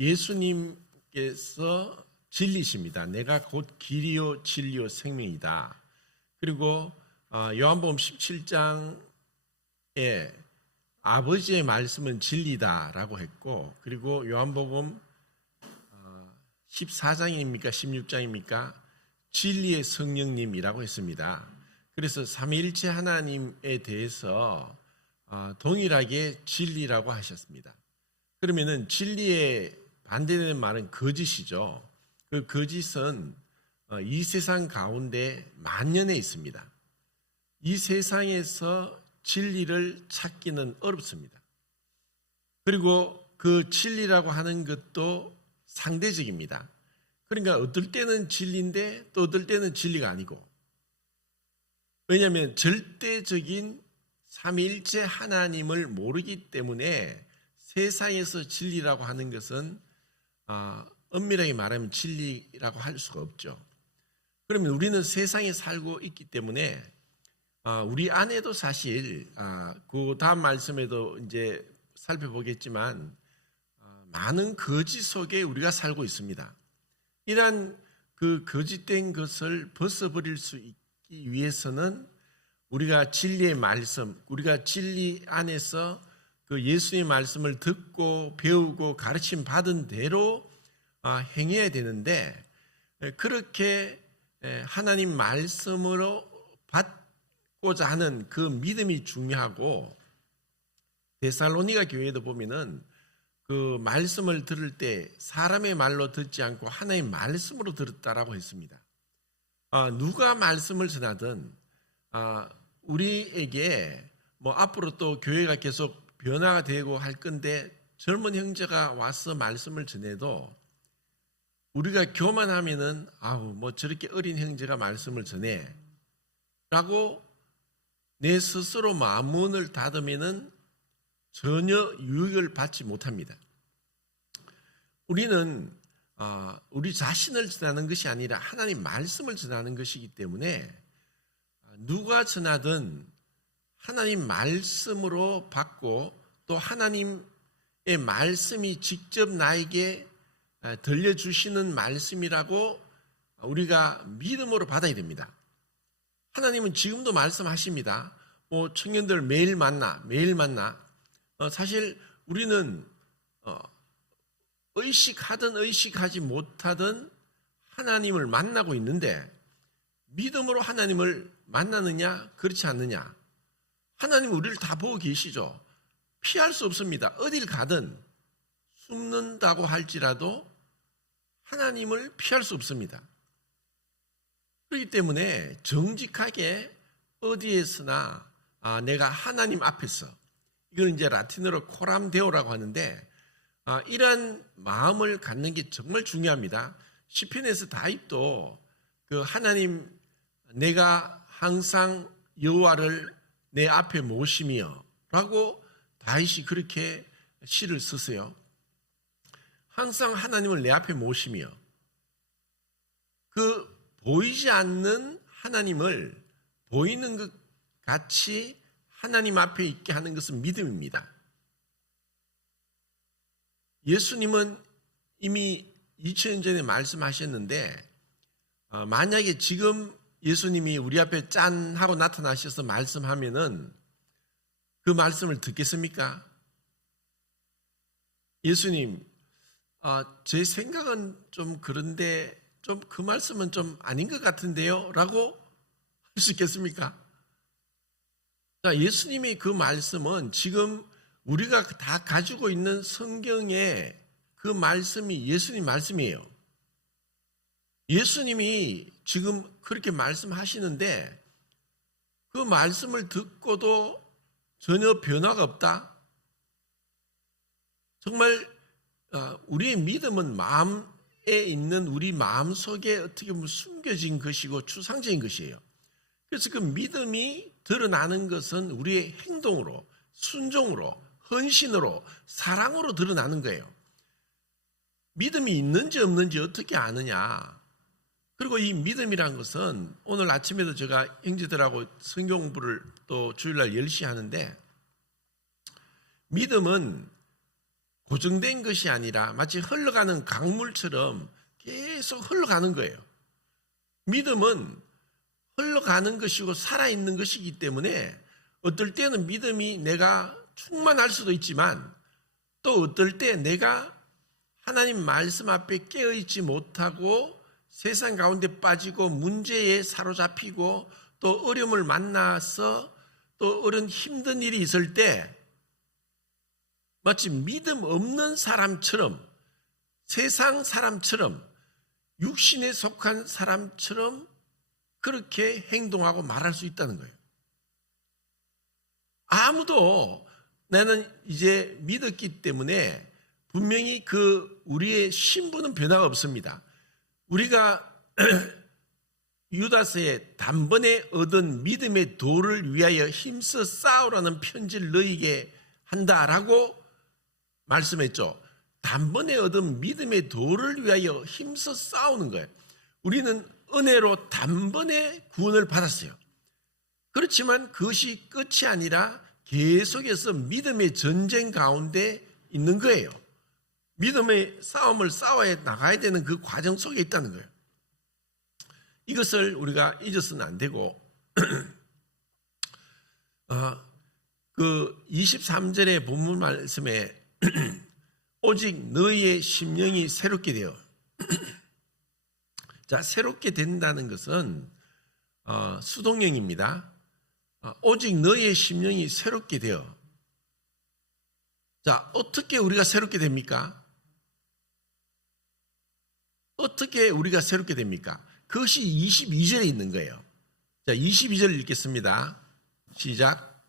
예수님께서 진리십니다. 내가 곧 길이요 진리요 생명이다. 그리고 요한복음 17장에 아버지의 말씀은 진리다라고 했고, 그리고 요한복음 14장입니까 16장입니까 진리의 성령님이라고 했습니다. 그래서 삼위일체 하나님에 대해서 동일하게 진리라고 하셨습니다. 그러면은 진리에 반대되는 말은 거짓이죠. 그 거짓은 이 세상 가운데 만연해 있습니다. 이 세상에서 진리를 찾기는 어렵습니다. 그리고 그 진리라고 하는 것도 상대적입니다. 그러니까 어떨 때는 진리인데 또 어떨 때는 진리가 아니고, 왜냐하면 절대적인 삼위일체 하나님을 모르기 때문에 세상에서 진리라고 하는 것은 엄밀하게 말하면 진리라고 할 수가 없죠. 그러면 우리는 세상에 살고 있기 때문에 우리 안에도 사실 그 다음 말씀에도 이제 살펴보겠지만 많은 거짓 속에 우리가 살고 있습니다. 이러한 그 거짓된 것을 벗어버릴 수 있기 위해서는 우리가 진리의 말씀, 우리가 진리 안에서 그 예수의 말씀을 듣고 배우고 가르침 받은 대로 행해야 되는데, 그렇게 하나님 말씀으로 받고자 하는 그 믿음이 중요하고, 데살로니가 교회에도 보면은 그 말씀을 들을 때 사람의 말로 듣지 않고 하나님의 말씀으로 들었다라고 했습니다. 누가 말씀을 전하든 우리에게 앞으로 또 교회가 계속 변화가 되고 할 건데, 젊은 형제가 와서 말씀을 전해도 우리가 교만하면은 저렇게 어린 형제가 말씀을 전해 라고 내 스스로 마음문을 닫으면은 전혀 유익을 받지 못합니다. 우리는 우리 자신을 전하는 것이 아니라 하나님 말씀을 전하는 것이기 때문에 누가 전하든 하나님 말씀으로 받고, 또 하나님의 말씀이 직접 나에게 들려주시는 말씀이라고 우리가 믿음으로 받아야 됩니다. 하나님은 지금도 말씀하십니다. 청년들 매일 만나. 사실 우리는 의식하든 의식하지 못하든 하나님을 만나고 있는데, 믿음으로 하나님을 만나느냐 그렇지 않느냐. 하나님은 우리를 다 보고 계시죠. 피할 수 없습니다. 어딜 가든 숨는다고 할지라도 하나님을 피할 수 없습니다. 그렇기 때문에 정직하게 어디에서나 내가 하나님 앞에서, 이걸 이제 라틴어로 코람데오라고 하는데, 이러한 마음을 갖는 게 정말 중요합니다. 시편에서 다윗도 그 하나님, 내가 항상 여호와를 내 앞에 모시며 라고 다윗이 그렇게 시를 쓰세요. 항상 하나님을 내 앞에 모시며, 그 보이지 않는 하나님을 보이는 것 같이 하나님 앞에 있게 하는 것은 믿음입니다. 예수님은 이미 2000년 전에 말씀하셨는데, 만약에 지금 예수님이 우리 앞에 짠 하고 나타나셔서 말씀하면은 그 말씀을 듣겠습니까? 예수님, 제 생각은 좀 그런데 좀 그 말씀은 좀 아닌 것 같은데요? 라고 할 수 있겠습니까? 예수님의 그 말씀은 지금 우리가 다 가지고 있는 성경의 그 말씀이 예수님 말씀이에요. 예수님이 지금 그렇게 말씀하시는데 그 말씀을 듣고도 전혀 변화가 없다? 정말 우리의 믿음은 마음에 있는 우리 마음 속에 어떻게 보면 숨겨진 것이고 추상적인 것이에요. 그래서 그 믿음이 드러나는 것은 우리의 행동으로, 순종으로, 헌신으로, 사랑으로 드러나는 거예요. 믿음이 있는지 없는지 어떻게 아느냐. 그리고 이 믿음이란 것은 오늘 아침에도 제가 형제들하고 성경 공부를 또 주일날 10시 하는데, 믿음은 고정된 것이 아니라 마치 흘러가는 강물처럼 계속 흘러가는 거예요. 믿음은 흘러가는 것이고 살아있는 것이기 때문에 어떨 때는 믿음이 내가 충만할 수도 있지만 또 어떨 때 내가 하나님 말씀 앞에 깨어있지 못하고 세상 가운데 빠지고 문제에 사로잡히고 또 어려움을 만나서 또 어려운 힘든 일이 있을 때 마치 믿음 없는 사람처럼 세상 사람처럼 육신에 속한 사람처럼 그렇게 행동하고 말할 수 있다는 거예요. 아무도 나는 이제 믿었기 때문에 분명히 우리의 신분은 변화가 없습니다. 우리가 유다서에 단번에 얻은 믿음의 도를 위하여 힘써 싸우라는 편지를 너희에게 한다라고 말씀했죠. 단번에 얻은 믿음의 도를 위하여 힘써 싸우는 거예요. 우리는 은혜로 단번에 구원을 받았어요. 그렇지만 그것이 끝이 아니라 계속해서 믿음의 전쟁 가운데 있는 거예요. 믿음의 싸움을 싸워야 나가야 되는 그 과정 속에 있다는 거예요. 이것을 우리가 잊어서는 안 되고 그 23절의 본문 말씀에 오직 너희의 심령이 새롭게 되어 자, 새롭게 된다는 것은 수동형입니다. 오직 너희의 심령이 새롭게 되어 자, 어떻게 우리가 새롭게 됩니까? 어떻게 우리가 새롭게 됩니까? 그것이 22절에 있는 거예요. 자, 22절 읽겠습니다. 시작.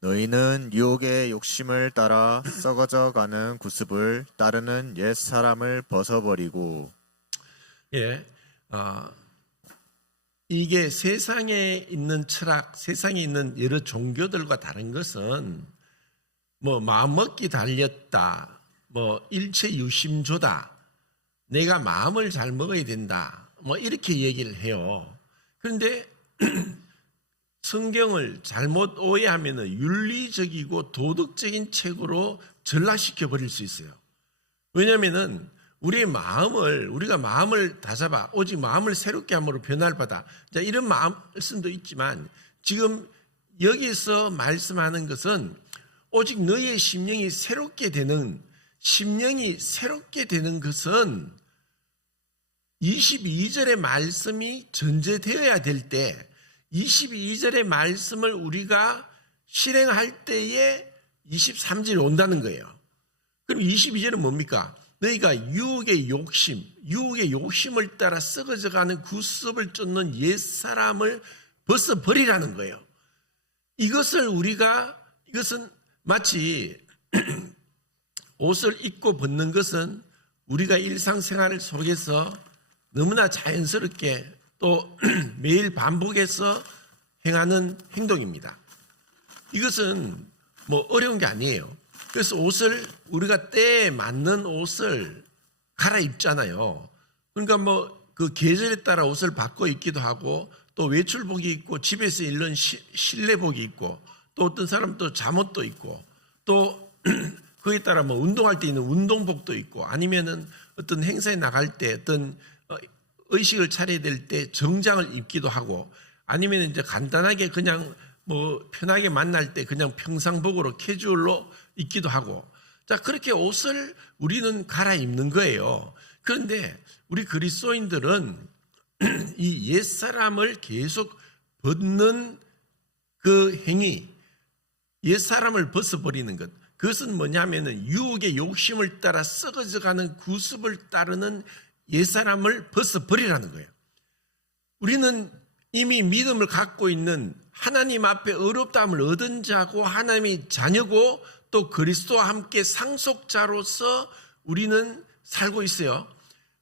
너희는 유혹의 욕심을 따라 썩어져 가는 구습을 따르는 옛 사람을 벗어버리고. 예, 이게 세상에 있는 철학, 세상에 있는 여러 종교들과 다른 것은 뭐 마음먹기 달렸다, 뭐 일체유심조다, 내가 마음을 잘 먹어야 된다, 뭐 이렇게 얘기를 해요. 그런데 성경을 잘못 오해하면 윤리적이고 도덕적인 책으로 전락시켜 버릴 수 있어요. 왜냐하면 우리가 마음을 다잡아 오직 마음을 새롭게 함으로 변화를 받아. 자, 이런 말씀도 있지만 지금 여기서 말씀하는 것은 오직 너희의 심령이 새롭게 되는 것은 22절의 말씀이 전제되어야 될 때 22절의 말씀을 우리가 실행할 때에 23절이 온다는 거예요. 그럼 22절은 뭡니까? 너희가 유혹의 욕심을 따라 썩어져가는 구습을 쫓는 옛사람을 벗어버리라는 거예요. 이것은 마치 옷을 입고 벗는 것은 우리가 일상생활 속에서 너무나 자연스럽게 또 매일 반복해서 행하는 행동입니다. 이것은 뭐 어려운 게 아니에요. 그래서 우리가 때에 맞는 옷을 갈아입잖아요. 그러니까 뭐 그 계절에 따라 옷을 바꿔 입기도 하고 또 외출복이 있고 집에서 입는 실내복이 있고 또 어떤 사람은 또 잠옷도 있고 또 거기에 따라 뭐 운동할 때 있는 운동복도 있고 아니면은 어떤 행사에 나갈 때 어떤 의식을 차려야 될 때 정장을 입기도 하고 아니면 이제 간단하게 그냥 뭐 편하게 만날 때 그냥 평상복으로 캐주얼로 입기도 하고 자 그렇게 옷을 우리는 갈아입는 거예요. 그런데 우리 그리스도인들은 이 옛사람을 계속 벗는 그 행위 옛사람을 벗어버리는 것 그것은 뭐냐면은 유혹의 욕심을 따라 썩어져가는 구습을 따르는 옛사람을 벗어버리라는 거예요. 우리는 이미 믿음을 갖고 있는 하나님 앞에 의롭다함을 얻은 자고 하나님의 자녀고 또 그리스도와 함께 상속자로서 우리는 살고 있어요.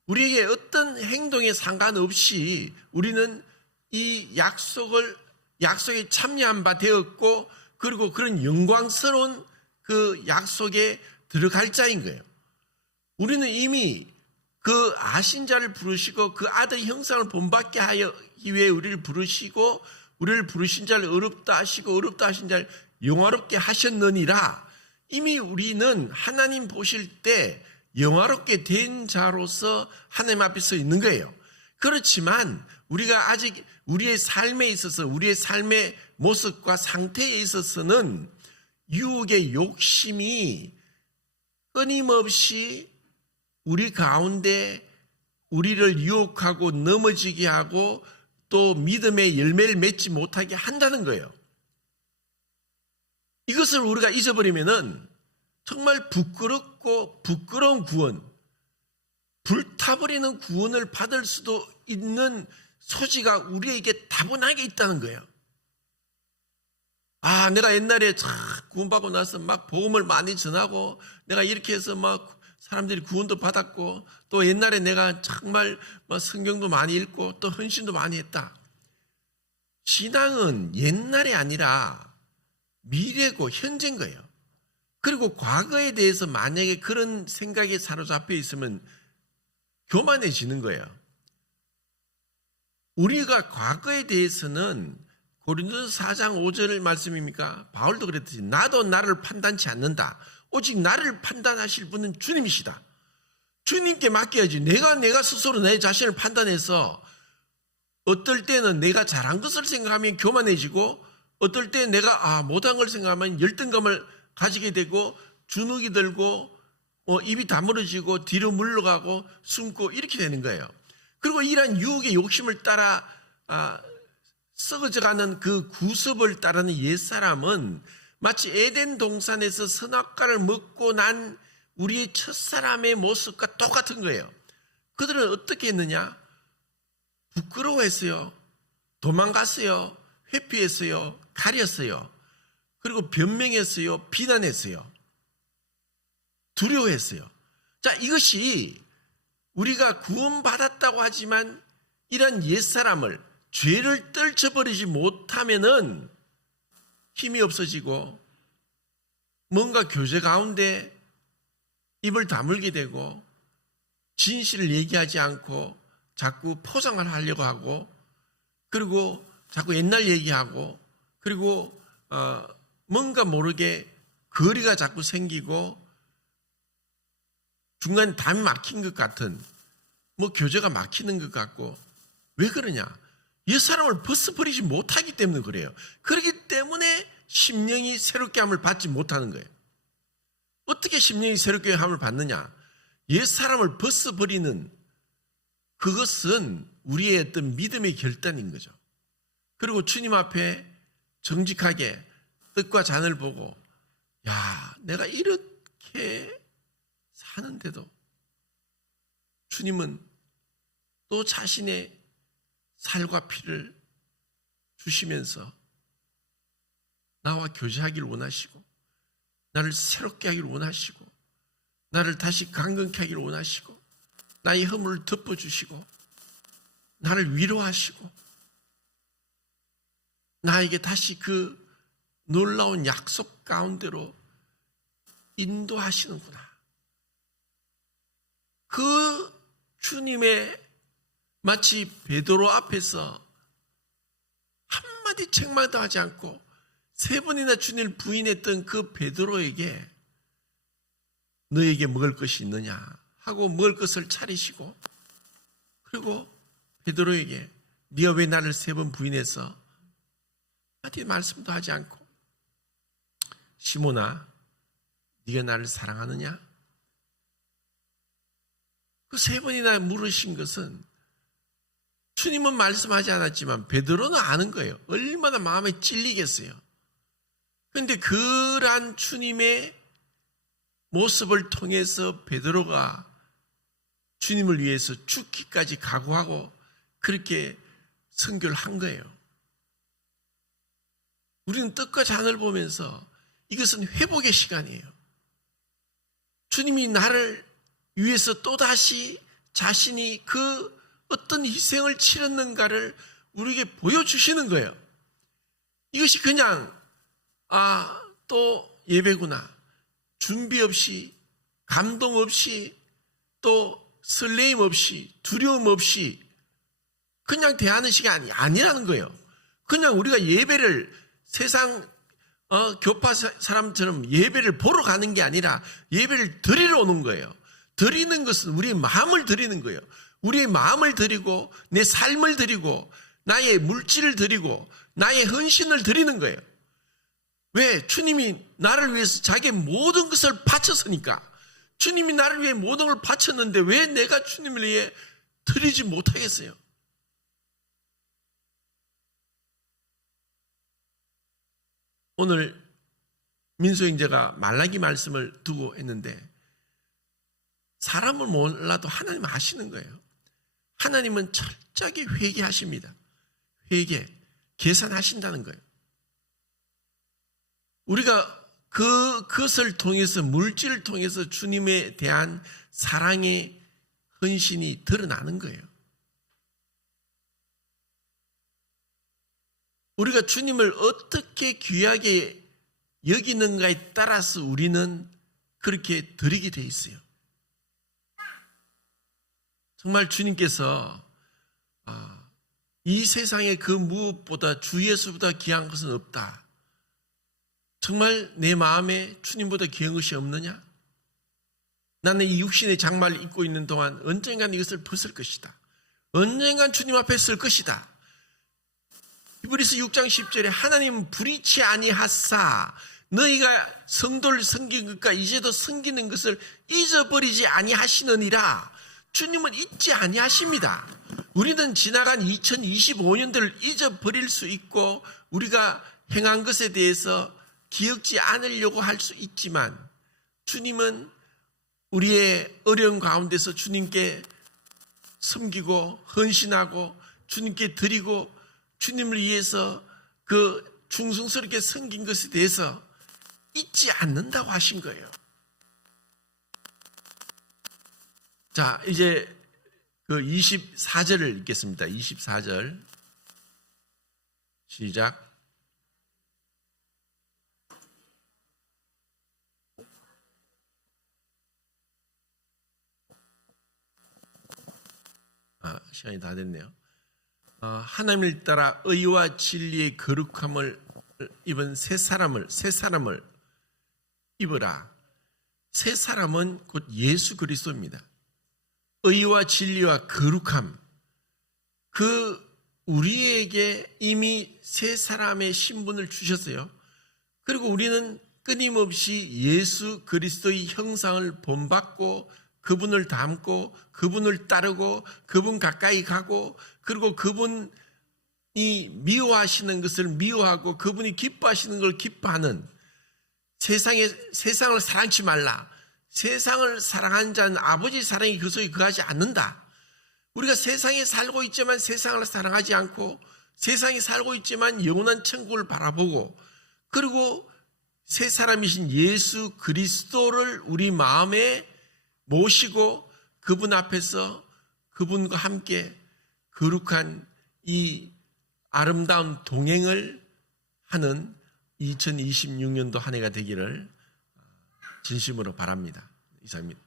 우리에게 어떤 행동에 상관없이 우리는 이 약속에 참여한 바 되었고 그리고 그런 영광스러운 그 약속에 들어갈 자인 거예요. 우리는 이미 그 아신 자를 부르시고 그 아들의 형상을 본받게 하기 위해 우리를 부르시고 우리를 부르신 자를 어렵다 하시고 어렵다 하신 자를 영화롭게 하셨느니라 이미 우리는 하나님 보실 때 영화롭게 된 자로서 하나님 앞에 서 있는 거예요. 그렇지만 우리가 아직 우리의 삶에 있어서 우리의 삶의 모습과 상태에 있어서는 유혹의 욕심이 끊임없이 우리 가운데 우리를 유혹하고 넘어지게 하고 또 믿음의 열매를 맺지 못하게 한다는 거예요. 이것을 우리가 잊어버리면은 정말 부끄럽고 부끄러운 구원, 불타버리는 구원을 받을 수도 있는 소지가 우리에게 다분하게 있다는 거예요. 아, 내가 옛날에 구원받고 나서 막 복음을 많이 전하고 내가 이렇게 해서 막 사람들이 구원도 받았고 또 옛날에 내가 정말 성경도 많이 읽고 또 헌신도 많이 했다. 신앙은 옛날이 아니라 미래고 현재인 거예요. 그리고 과거에 대해서 만약에 그런 생각에 사로잡혀 있으면 교만해지는 거예요. 우리가 과거에 대해서는 고린도서 4장 5절 말씀입니까? 바울도 그랬듯이 나도 나를 판단치 않는다. 오직 나를 판단하실 분은 주님이시다. 주님께 맡겨야지. 내가 스스로 내 자신을 판단해서 어떨 때는 내가 잘한 것을 생각하면 교만해지고 어떨 때 내가 못한 걸 생각하면 열등감을 가지게 되고 주눅이 들고 입이 다물어지고 뒤로 물러가고 숨고 이렇게 되는 거예요. 그리고 이러한 유혹의 욕심을 따라 썩어져가는 그 구습을 따르는 옛사람은 마치 에덴 동산에서 선악과를 먹고 난 우리의 첫사람의 모습과 똑같은 거예요. 그들은 어떻게 했느냐? 부끄러워했어요. 도망갔어요. 회피했어요. 가렸어요. 그리고 변명했어요. 비난했어요. 두려워했어요. 자, 이것이 우리가 구원받았다고 하지만 이런 옛사람을 죄를 떨쳐버리지 못하면은 힘이 없어지고 뭔가 교제 가운데 입을 다물게 되고 진실을 얘기하지 않고 자꾸 포장을 하려고 하고 그리고 자꾸 옛날 얘기하고 그리고 뭔가 모르게 거리가 자꾸 생기고 중간에 담이 막힌 것 같은 교제가 막히는 것 같고 왜 그러냐? 옛사람을 벗어버리지 못하기 때문에 그래요. 그렇기 때문에 심령이 새롭게 함을 받지 못하는 거예요. 어떻게 심령이 새롭게 함을 받느냐? 옛사람을 벗어버리는 그것은 우리의 어떤 믿음의 결단인 거죠. 그리고 주님 앞에 정직하게 뜻과 잔을 보고 야, 내가 이렇게 사는데도 주님은 또 자신의 살과 피를 주시면서 나와 교제하기를 원하시고 나를 새롭게 하기를 원하시고 나를 다시 강건케 하기를 원하시고 나의 허물을 덮어주시고 나를 위로하시고 나에게 다시 그 놀라운 약속 가운데로 인도하시는구나. 그 주님의 마치 베드로 앞에서 한마디 책망도 하지 않고 3번이나 주님을 부인했던 그 베드로에게 너에게 먹을 것이 있느냐 하고 먹을 것을 차리시고 그리고 베드로에게 네가 왜 나를 3번 부인해서 한마디 말씀도 하지 않고 시몬아 네가 나를 사랑하느냐? 그 3번이나 물으신 것은 주님은 말씀하지 않았지만 베드로는 아는 거예요. 얼마나 마음에 찔리겠어요. 그런데 그러한 주님의 모습을 통해서 베드로가 주님을 위해서 죽기까지 각오하고 그렇게 선교를 한 거예요. 우리는 떡과 잔을 보면서 이것은 회복의 시간이에요. 주님이 나를 위해서 또다시 자신이 그 어떤 희생을 치렀는가를 우리에게 보여주시는 거예요. 이것이 그냥 또 예배구나. 준비 없이 감동 없이 또 설레임 없이 두려움 없이 그냥 대하는 시간이 아니라는 거예요. 그냥 우리가 예배를 세상 교파 사람처럼 예배를 보러 가는 게 아니라 예배를 드리러 오는 거예요. 드리는 것은 우리의 마음을 드리는 거예요. 우리의 마음을 드리고 내 삶을 드리고 나의 물질을 드리고 나의 헌신을 드리는 거예요. 왜? 주님이 나를 위해서 자기의 모든 것을 바쳤으니까. 주님이 나를 위해 모든 걸 바쳤는데 왜 내가 주님을 위해 드리지 못하겠어요? 오늘 민수형제가 말라기 말씀을 두고 했는데 사람을 몰라도 하나님 아시는 거예요. 하나님은 철저하게 회개하십니다. 회개, 계산하신다는 거예요. 우리가 그것을 통해서 물질을 통해서 주님에 대한 사랑의 헌신이 드러나는 거예요. 우리가 주님을 어떻게 귀하게 여기는가에 따라서 우리는 그렇게 드리게 돼 있어요. 정말 주님께서 이 세상에 그 무엇보다 주 예수보다 귀한 것은 없다. 정말 내 마음에 주님보다 귀한 것이 없느냐? 나는 이 육신의 장마를 입고 있는 동안 언젠간 이것을 벗을 것이다. 언젠간 주님 앞에 설 것이다. 히브리서 6장 10절에 하나님은 불의치 아니하사 너희가 성도를 섬긴 것과 이제도 섬기는 것을 잊어버리지 아니하시느니라. 주님은 잊지 아니하십니다. 우리는 지나간 2025년들을 잊어버릴 수 있고 우리가 행한 것에 대해서 기억지 않으려고 할 수 있지만 주님은 우리의 어려운 가운데서 주님께 섬기고 헌신하고 주님께 드리고 주님을 위해서 그 충성스럽게 섬긴 것에 대해서 잊지 않는다고 하신 거예요. 자, 이제 그 24절을 읽겠습니다. 24절 시작. 시간이 다 됐네요. 하나님을 따라 의와 진리의 거룩함을 입은 새 사람을 입으라. 새 사람은 곧 예수 그리스도입니다. 의와 진리와 거룩함, 우리에게 이미 새 사람의 신분을 주셨어요. 그리고 우리는 끊임없이 예수 그리스도의 형상을 본받고 그분을 닮고 그분을 따르고 그분 가까이 가고 그리고 그분이 미워하시는 것을 미워하고 그분이 기뻐하시는 걸 기뻐하는 세상을 사랑치 말라. 세상을 사랑하는 자는 아버지 사랑이 그 속에 거하지 않는다. 우리가 세상에 살고 있지만 세상을 사랑하지 않고 세상에 살고 있지만 영원한 천국을 바라보고 그리고 새 사람이신 예수 그리스도를 우리 마음에 모시고 그분 앞에서 그분과 함께 거룩한 이 아름다운 동행을 하는 2026년도 한 해가 되기를 진심으로 바랍니다. 이상입니다.